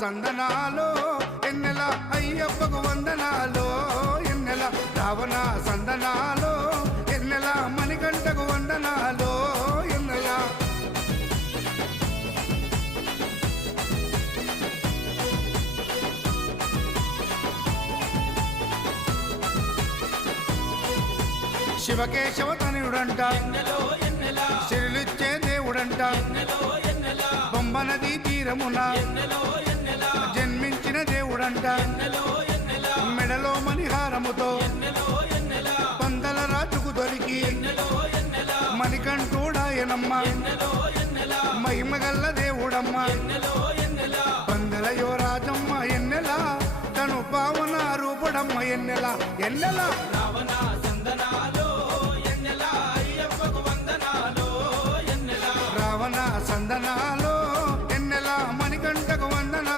సందనాలో ఎన్నెల అయ్యప్పకు వందనాలో ఎన్నెల రావణ సందనాలో ఎన్నెల మణికంఠకు వందనాలో ఎన్నెల శివకేశవ తనయుడంట శిరులిచ్చే దేవుడంట బొమ్మ నదీ తీరమున జన్మించిన దేవుడంట మెడలో మణిహారముతో పందల రాజుకు దొరికి మణికంఠుడాయనమ్మ మహిమగల్ల దేవుడమ్మ పందల యువరాజమ్మ ఎన్నెల తను పావన రూపుడమ్మ ఎన్నెల ఎన్నెల రావణ